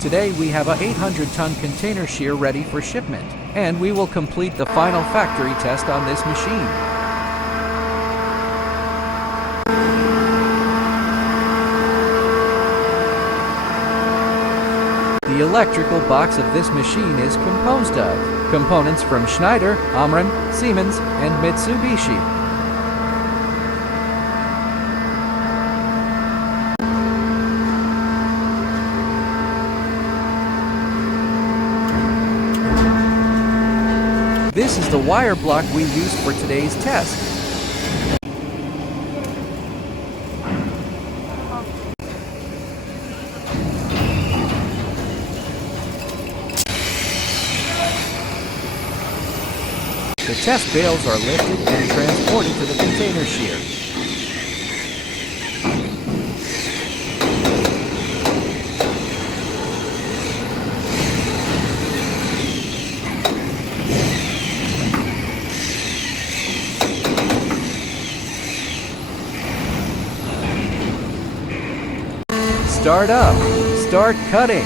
Today we have a 800-ton container shear ready for shipment, and we will complete the final factory test on this machine. The electrical box of this machine is composed of components from Schneider, Omron, Siemens, and Mitsubishi. This is the wire block we used for today's test. The test bales are lifted and transported to the container shear. Start up. Start cutting.